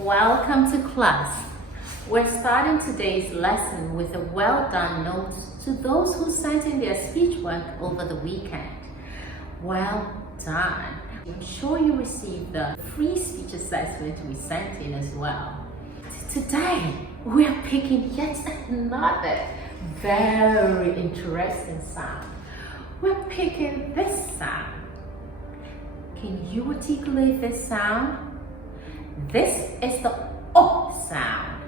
Welcome to class. We're starting today's lesson with a well done note to those who sent in their speech work over the weekend. Well done. I'm sure you received the free speech assessment we sent in as well. Today, we're picking yet another very interesting sound. We're picking this sound. Can you articulate this sound? This is the O sound.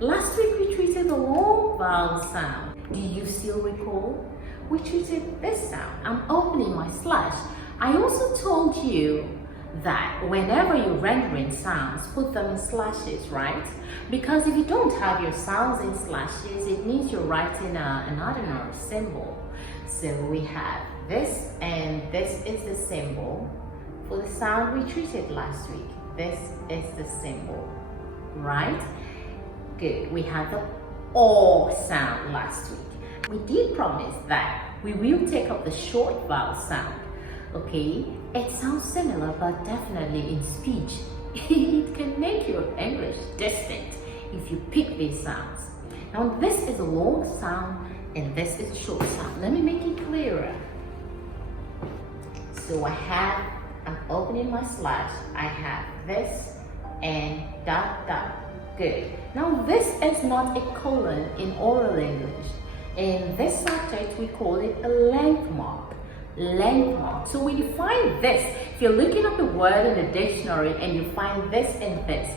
Last week we treated the long vowel sound. Do you still recall? We treated this sound. I'm opening my slash. I also told you that whenever you're rendering sounds, put them in slashes, right? Because if you don't have your sounds in slashes, it means you're writing an ordinary symbol. So we have this, and this is the symbol for the sound we treated last week. This is the symbol, right? Good. We had the O sound last week. We did promise that we will take up the short vowel sound. Okay, it sounds similar, but definitely in speech, it can make your English distinct if you pick these sounds. Now, this is a long sound and this is a short sound. Let me make it clearer. So I'm opening my slash. I have this and dot dot. Good. Now this is not a colon in oral English. In this subject we call it a length mark. Length mark. So when you find this, if you're looking up a word in the dictionary and you find this and this,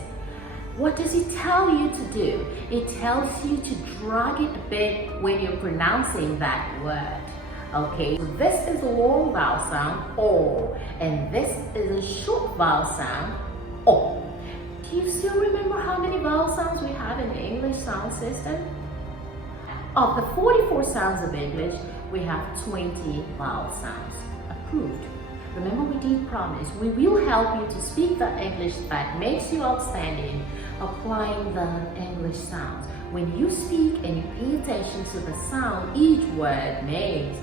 what does it tell you to do? It tells you to drag it a bit when you're pronouncing that word. Okay, so this is a long vowel sound, O, and this is a short vowel sound, O. Do you still remember how many vowel sounds we have in the English sound system? Of the 44 sounds of English, we have 20 vowel sounds approved. Remember, we did promise we will help you to speak the English that makes you outstanding, applying the English sounds. When you speak and you pay attention to the sound each word makes,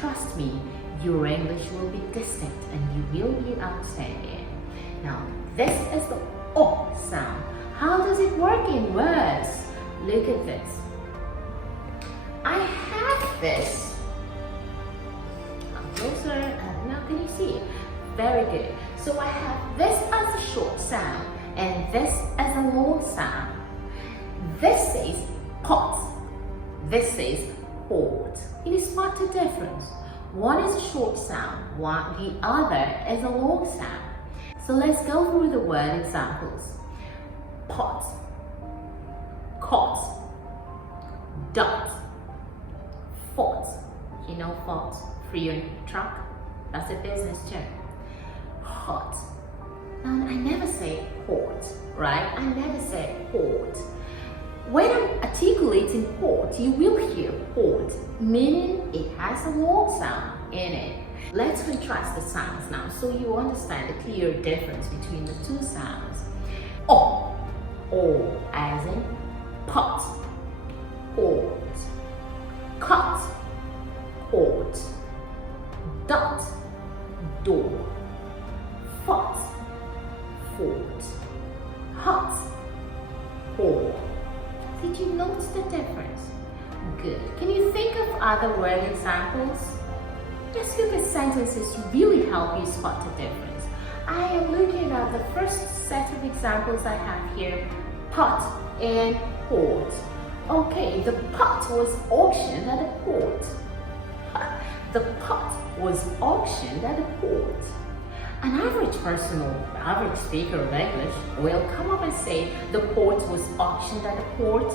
trust me, your English will be distinct and you will be outstanding. Now, this is the O sound. How does it work in words? Look at this. I have this. Come closer. Now can you see it? Very good. So I have this as a short sound and this as a long sound. This says pot. This says port. Can you spot the difference? One is a short sound, the other is a long sound. So let's go through the word examples. Pot, cot, dot, fort. You know fort for your truck? That's a business term. Hot. Now I never say port, right? I never say port. When I'm articulating port, you will hear port, meaning it has a long sound in it. Let's contrast the sounds now so you understand the clear difference between the two sounds. O, as in pot, port, cut, port, dot, door, fort, fort, hot, whore. Did you notice the difference? Good. Can you think of other word examples? Just look at sentences to really help you spot the difference. I am looking at the first set of examples I have here, pot and port. Okay, the pot was auctioned at a port. The pot was auctioned at a port. An average person or average speaker of English will come up and say the port was auctioned at a port.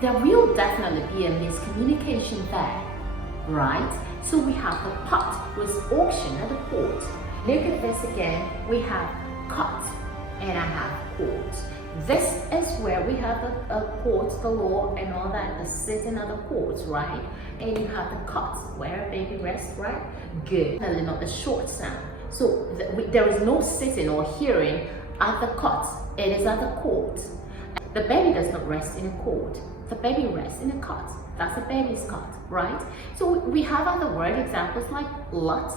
There will definitely be a miscommunication there, right? So we have the pot was auctioned at a port. Look at this again. We have cut and I have port. This is where we have a port, the law and all that, the sitting at the port, right? And you have the cut, where baby rests, right? Good. Definitely not the short sound. So there is no sitting or hearing at the cot. It is at the court. The baby does not rest in a court. The baby rests in a cot. That's a baby's cot, right? So we have other word examples like lot,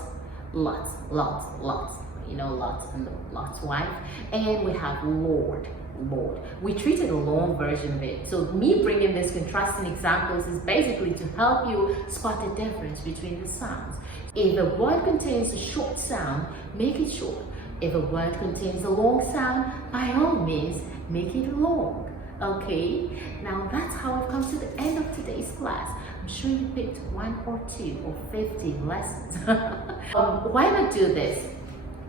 lot, lot, lot. You know, Lot and Lot's wife. And we have Lord. Lord. We treated a long version of it. So me bringing these contrasting examples is basically to help you spot the difference between the sounds. If a word contains a short sound, make it short. If a word contains a long sound, by all means, make it long. Okay, now that's how I've come to the end of today's class. I'm sure you picked 1 or 2 or 15 lessons. Why not do this?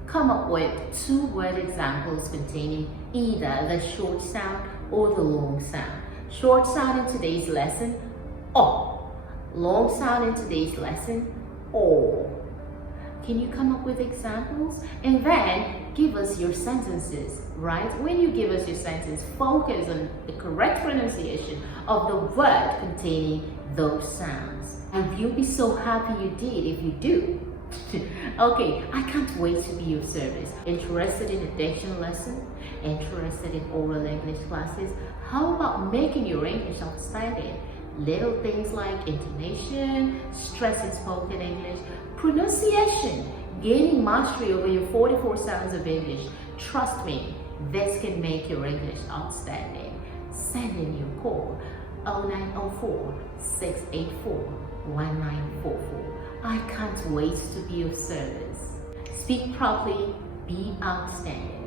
Come up with 2 word examples containing either the short sound or the long sound. Short sound in today's lesson, oh. Long sound in today's lesson, oh. Can you come up with examples? And then give us your sentences, right? When you give us your sentence, focus on the correct pronunciation of the word containing those sounds. And you'll be so happy you did if you do. Okay, I can't wait to be of service. Interested in a diction lesson? Interested in oral English classes? How about making your English outstanding? Little things like intonation, stress in spoken English, pronunciation, gaining mastery over your 44 sounds of English. Trust me, this can make your English outstanding. Send in your call 0904 684 1944. I can't wait to be of service. Speak properly, be outstanding.